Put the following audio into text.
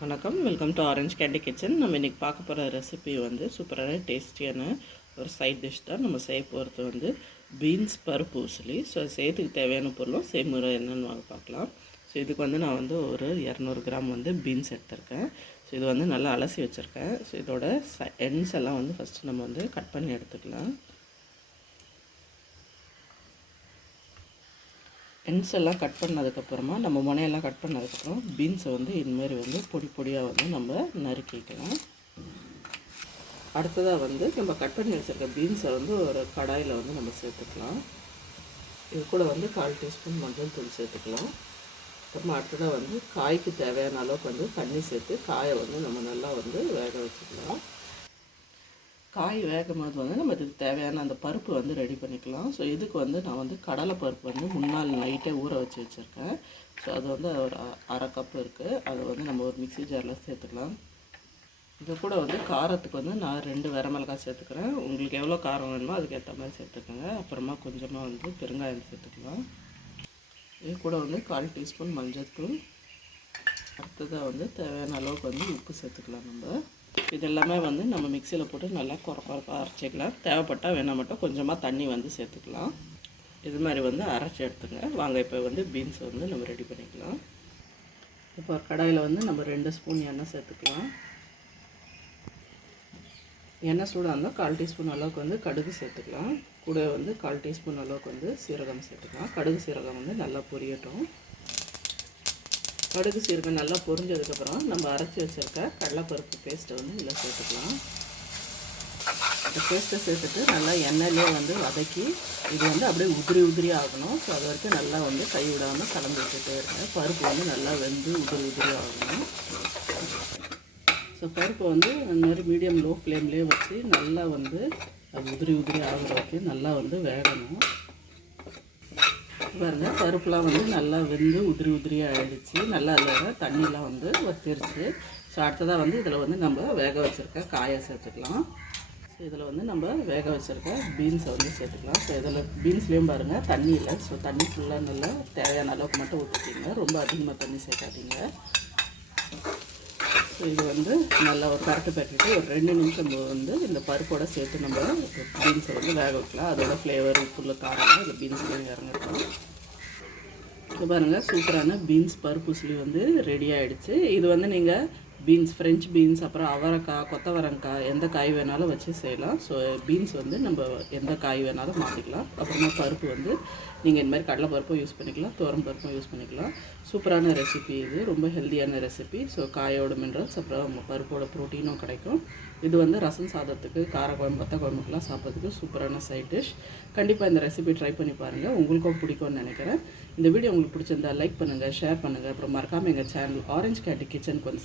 வணக்கம். Welcome to orange candy kitchen நம்ம இன்றைக்கி பார்க்க போகிற ரெசிபி வந்து சூப்பரான டேஸ்டியான ஒரு சைட் டிஷ் தான் நம்ம செய்ய போகிறது வந்து பீன்ஸ் பருப்பு உசிலி. ஸோ சேர்த்துக்கு தேவையான பொருளும் செய்முறை என்னென்னு வாங்க பார்க்கலாம். ஸோ இதுக்கு வந்து நான் வந்து ஒரு இரநூறு கிராம் வந்து பீன்ஸ் எடுத்திருக்கேன். ஸோ இது வந்து நல்லா அலசி வச்சுருக்கேன். ஸோ இதோட ச எண்ட்ஸ் எல்லாம் வந்து ஃபஸ்ட்டு நம்ம வந்து கட் பண்ணி எடுத்துக்கலாம். எண்ட்ஸ் எல்லாம் கட் பண்ணதுக்கப்புறமா நம்ம முனையெல்லாம் கட் பண்ணதுக்கப்புறம் பீன்ஸை வந்து இதுமாரி வந்து பொடி பொடியாக வந்து நம்ம நறுக்கிக்கலாம். அடுத்ததாக வந்து நம்ம கட் பண்ணி வச்சுருக்க பீன்ஸை வந்து ஒரு கடாயில் வந்து நம்ம சேர்த்துக்கலாம். இது கூட வந்து கால் டீஸ்பூன் மஞ்சள் தூள் சேர்த்துக்கலாம். அப்புறமா அடுத்ததாக வந்து காய்க்கு தேவையான அளவுக்கு வந்து தண்ணி சேர்த்து காயை வந்து நம்ம நல்லா வந்து வேக வச்சுக்கலாம். காய் வேகும் போது வந்து நம்ம இதுக்கு தேவையான அந்த பருப்பு வந்து ரெடி பண்ணிக்கலாம். ஸோ இதுக்கு வந்து நான் வந்து கடலை பருப்பு வந்து முன்னாள் நைட்டே ஊற வச்சு வச்சுருக்கேன். ஸோ அது வந்து ஒரு அரை கப் இருக்குது அதை வந்து நம்ம ஒரு மிக்சி ஜாரில் சேர்த்துக்கலாம். இது கூட வந்து காரத்துக்கு வந்து நான் ரெண்டு வரமிளகாய் சேர்த்துக்கிறேன். உங்களுக்கு எவ்வளோ காரம் வேணுமோ அதுக்கேற்ற மாதிரி சேர்த்துக்கோங்க. அப்புறமா கொஞ்சமாக வந்து பெருங்காயம் சேர்த்துக்கலாம். இது கூட வந்து கால் டீஸ்பூன் மஞ்சள் தூள் அடுத்ததாக வந்து தேவையான அளவுக்கு வந்து உப்பு சேர்த்துக்கலாம் நம்ம. இதெல்லாமே வந்து நம்ம மிக்சியில் போட்டு நல்லா குறை குறைப்பாக அரைச்சிக்கலாம். தேவைப்பட்டால் வேணால் மட்டும் கொஞ்சமாக தண்ணி வந்து சேர்த்துக்கலாம். இது மாதிரி வந்து அரைச்சி எடுத்துங்க. வாங்க இப்போ வந்து பீன்ஸ் வந்து நம்ம ரெடி பண்ணிக்கலாம். இப்போ கடாயில் வந்து நம்ம ரெண்டு ஸ்பூன் எண்ணெய் சேர்த்துக்கலாம். எண்ணெய் சூடாக இருந்தால் கால் டீஸ்பூன் அளவுக்கு வந்து கடுகு சேர்த்துக்கலாம். கூட வந்து கால் டீஸ்பூன் அளவுக்கு வந்து சீரகம் சேர்த்துக்கலாம். கடுகு சீரகம் வந்து நல்லா பொரியட்டும். கடுகு சீரகம் நல்லா பொரிஞ்சதுக்கப்புறம் நம்ம அரைச்சி வச்சுருக்க கடலைப்பருப்பு பேஸ்ட்டை வந்து இதில் சேர்த்துக்கலாம். இந்த பேஸ்ட்டை சேர்த்துட்டு நல்லா எண்ணெயிலே வந்து வதக்கி இது வந்து அப்படியே உதிரி உதிரி ஆகணும். ஸோ அது வரைக்கும் நல்லா வந்து கை விடாமல் கலந்து விட்டுட்டே இருக்கேன் பருப்பு வந்து நல்லா வெந்து உதிரி உதிரி ஆகணும். ஸோ பருப்பை வந்து அந்த மாதிரி மீடியம் லோ ஃப்ளேம்லேயே வச்சு நல்லா வந்து அது உதிரி உதிரி ஆகிற வரைக்கும் நல்லா வந்து வேகணும். பாருங்கள் பருப்புலாம் வந்து நல்லா வெந்து உதிரி உதிரியாக ஆயிடுச்சு. நல்லா அதில் தண்ணியெலாம் வந்து வத்திருச்சு. ஸோ அடுத்ததாக வந்து இதில் வந்து நம்ம வேக வச்சுருக்க காயை சேர்த்துக்கலாம். ஸோ இதில் வந்து நம்ம வேக வச்சுருக்க பீன்ஸை வந்து சேர்த்துக்கலாம். ஸோ இதில் பீன்ஸ்லேயும் பாருங்கள் தண்ணி இல்லை. ஸோ தண்ணி ஃபுல்லாக நல்லா தேவையான அளவுக்கு மட்டும் ஊற்றிக்கிங்க ரொம்ப அதிகமாக தண்ணி சேர்க்காதீங்க. இது வந்து நல்லா ஒரு கரெக்டு பரட்டிட்டு ஒரு ரெண்டு நிமிஷம் வந்து இந்த பருப்போட சேர்த்து நம்ம பீன்ஸை வந்து வேக வைக்கலாம். அதோட ஃப்ளேவர் உப்புள்ள காரம் இந்த பீன்ஸ்லாம் இறங்கட்டும் இது பாருங்கள் சூப்பரான பீன்ஸ் பருப்பு சிலி வந்து ரெடி ஆகிடுச்சு இது வந்து நீங்கள் பீன்ஸ் ஃப்ரெஞ்ச் பீன்ஸ் அப்புறம் அவரைக்காய் கொத்தவரங்காய் எந்த காய் வேணாலும் வச்சு செய்யலாம். ஸோ பீன்ஸ் வந்து நம்ம எந்த காய் வேணாலும் மாற்றிக்கலாம் அப்புறமா பருப்பு வந்து நீங்கள் இந்த மாதிரி கடலை பருப்பும் யூஸ் பண்ணிக்கலாம் தோரம் பருப்பும் யூஸ் பண்ணிக்கலாம். சூப்பரான ரெசிபி இது ரொம்ப ஹெல்த்தியான ரெசிபி ஸோ காயோட மினரல்ஸ் அப்புறம் பருப்போட ப்ரோட்டீனும் கிடைக்கும். இது வந்து ரசம் சாதத்துக்கு காரக்குழம்பு பத்த குழம்புக்கெலாம் சாப்பிட்றதுக்கு சூப்பரான சைட் டிஷ் கண்டிப்பாக இந்த ரெசிபி ட்ரை பண்ணி பாருங்கள் உங்களுக்கும் பிடிக்கும்னு நினைக்கிறேன். இந்த வீடியோ உங்களுக்கு பிடிச்சிருந்தா லைக் பண்ணுங்கள் ஷேர் பண்ணுங்கள் அப்புறம் மறக்காமல் எங்கள் சேனல் ஆரஞ்ச் கேட்டி கிச்சனுக்கு வந்து